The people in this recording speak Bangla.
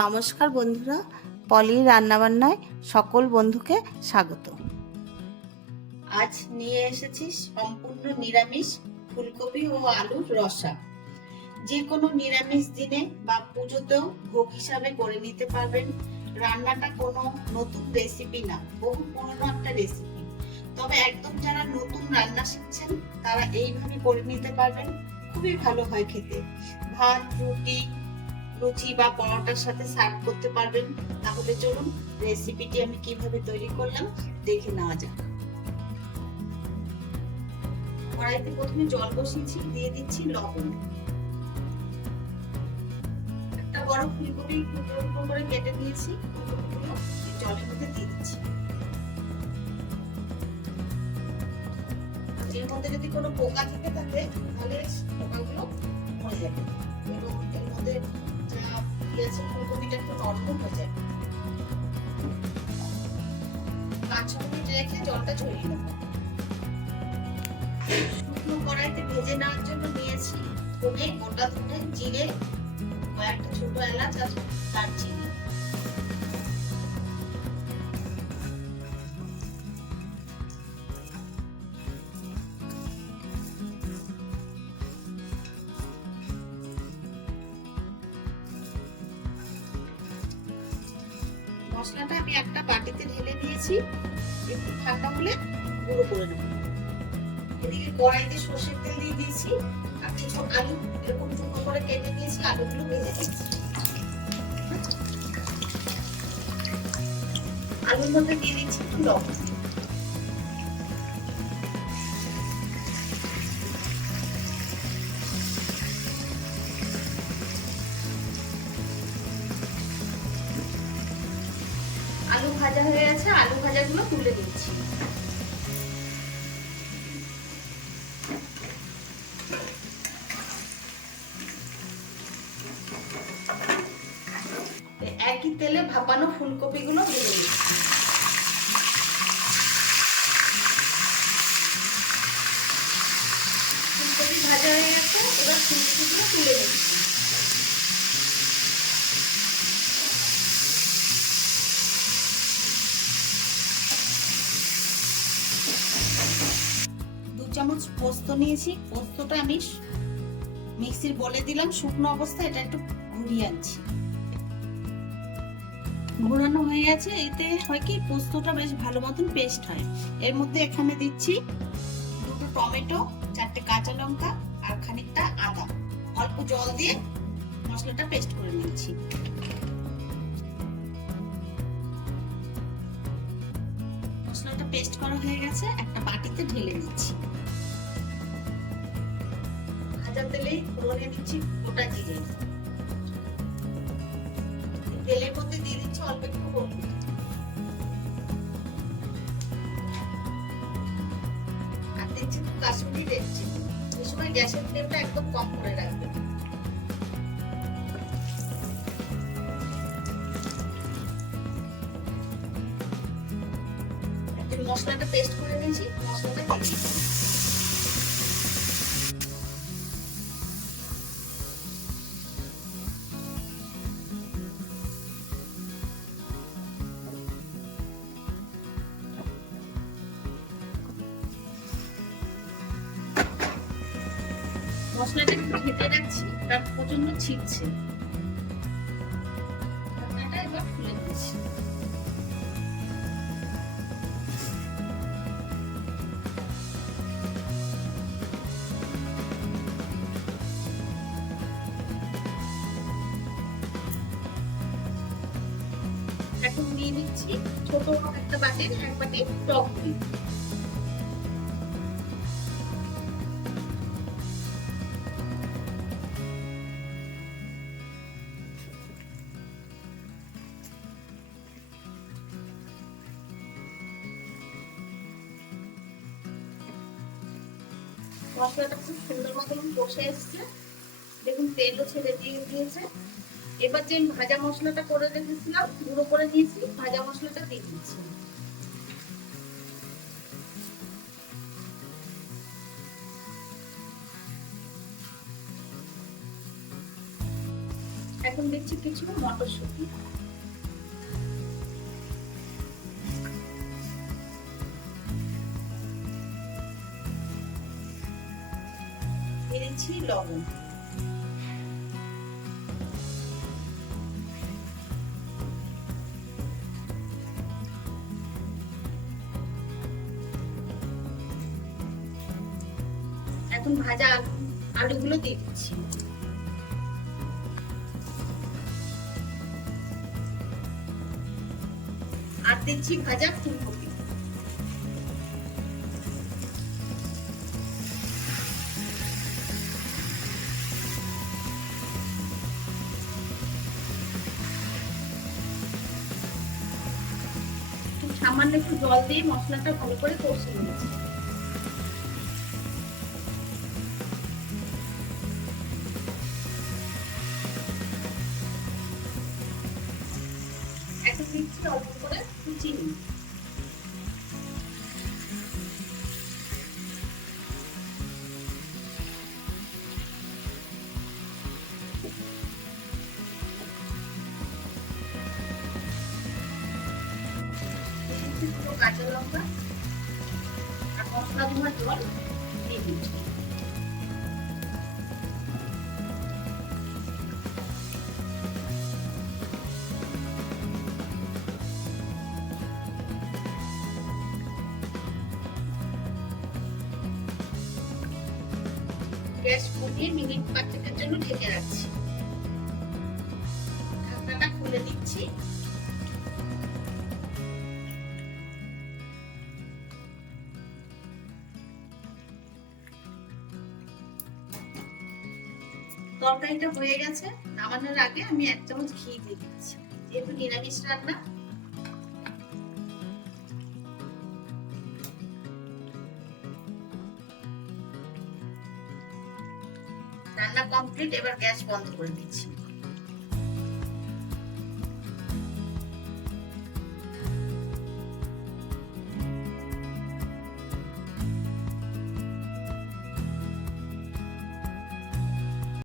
নমস্কার বন্ধুরা, পলির রান্নাবান্নায় সকল বন্ধুকে স্বাগত। আজ নিয়ে এসেছি সম্পূর্ণ নিরামিষ ফুলকপি ও আলুর রসা। যে কোনো নিরামিষ দিনে বা পুজোতেও ভোগ হিসাবে করে নিতে পারবেন। রান্নাটা কোনো নতুন রেসিপি না, বহু পুরনো একটা রেসিপি তবে একদম যারা নতুন রান্না শিখছেন, তারা এইভাবে করে নিতে পারবেন। খুবই ভালো হয় খেতে। ভাত, রুটি লুচি বা পরোটার সাথে সার্ভ করতে পারবেন। তাহলে চলুন রেসিপিটি আমি কীভাবে তৈরি করলাম দেখে নেওয়া যাক। কড়াইতে প্রথমে জল বসিয়েছি, দিয়ে দিচ্ছি লবণ। একটা বড় ফুলকপি টুকরো টুকরো করে কেটে নিয়েছি জলের মধ্যে দিয়ে দিচ্ছি। এর মধ্যে যদি কোনো পোকা থেকে থাকে তাহলে পোকাগুলো মরে যাবে। একটু হয়ে যায়। পাঁচ ছ মিনিট রেখে জলটা ছড়িয়ে নেব। শুকনো কড়াইতে ভেজে নেওয়ার জন্য নিয়েছি ধনে, গোটা ধনে, জিরে, কয়েকটা ছোট এলাচ আর দারচিনি। মশলাটা আমি একটা বাটিতে ঢেলে দিয়েছি। একটু ঠান্ডা হলে গুঁড়ো করে নেব। এদিকে কড়াইতে সর্ষের তেল দিয়ে দিয়েছি। আর কিছু আলু, এরকম টুকরো করে কেটে নিয়েছি, আলুগুলো ভেজে দিয়েছি আলুর মধ্যে দিয়ে দিচ্ছি একটু লবণ। ভাজা হয়ে গেছে, আলু ভাজাগুলো তুলে দিচ্ছি একই তেলে ভাপানো ফুলকপিগুলো ভেজে ফুলকপি ভাজা হয়ে গেছে, এবার ফুলকপিগুলো তুলে নিচ্ছি। চামচ পোস্ত নিয়েছি। পোস্তটা আমি মিক্সির বলে দিলাম। শুকনো অবস্থায় এটা একটু ঘুরিয়ে আনছি। ঘোরানো হয়ে গেছে। এতে হয় কি, পোস্তটা বেশ ভালো মতন পেস্ট হয়। এর মধ্যে এখানে দিচ্ছি দুটো টমেটো, চারটে কাঁচা লঙ্কা আর খানিকটা আদা। অল্প জল দিয়ে মশলাটা পেস্ট করে নিচ্ছি। মশলাটা পেস্ট করা হয়ে গেছে। একটা বাটিতে ঢেলে নিচ্ছি। তেলেই ফোড়নে দিচ্ছি, গোটা জিরে তেলের মধ্যে দিয়ে দিচ্ছি অল্প একটু আর দিচ্ছি একটু কাশ্মীরি চিলি। এই সময় গ্যাসের ফ্লেমটা একদম কম করে এখন মশলাটা পেস্ট করে নিয়েছি, মশলাটা দিয়ে দিচ্ছি। মশলাটা একটু ঢেকে রাখছি কারণ প্রচণ্ড ছিটছে। এখন নিয়ে নিচ্ছি ছোট একটা বাটির, এক বাটি টক দই। মশলাটা খুব সুন্দর মতন কষে এসছে। দেখুন, তেলও ছেড়ে দিয়ে দিয়েছে। এবার যে ভাজা মশলাটা করে রেখেছিলাম, গুঁড়ো করে দিয়েছি, ভাজা মশলাটা দিয়ে দিচ্ছি। এখন দিচ্ছি কিছু মটরশুঁটি। দিচ্ছি লবণ। এখন ভাজা আলু আলুগুলো দিয়ে দিচ্ছি। আর দিচ্ছি ভাজা ফুলকপি। সামান্য একটু জল দিয়ে মশলাটা ভালো করে কষিয়ে নিয়েছি। এখন দিচ্ছি অল্প করে চিনি। দিচ্ছি দুটো কাঁচা লঙ্কা আর মশলা ধোয়া জল দিয়ে দিচ্ছি। গ্যাস কমিয়ে মিনিট পাঁচেকের জন্য ঢেকে রাখছি। ঢাকনাটা খুলে দিচ্ছি। তরকারিটা হয়ে গেছে, নামানোর আগে আমি এক চামচ ঘি দিয়ে দিচ্ছি। যেহেতু নিরামিষ রান্না। রান্না কমপ্লিট এবার গ্যাস বন্ধ করে দিচ্ছি।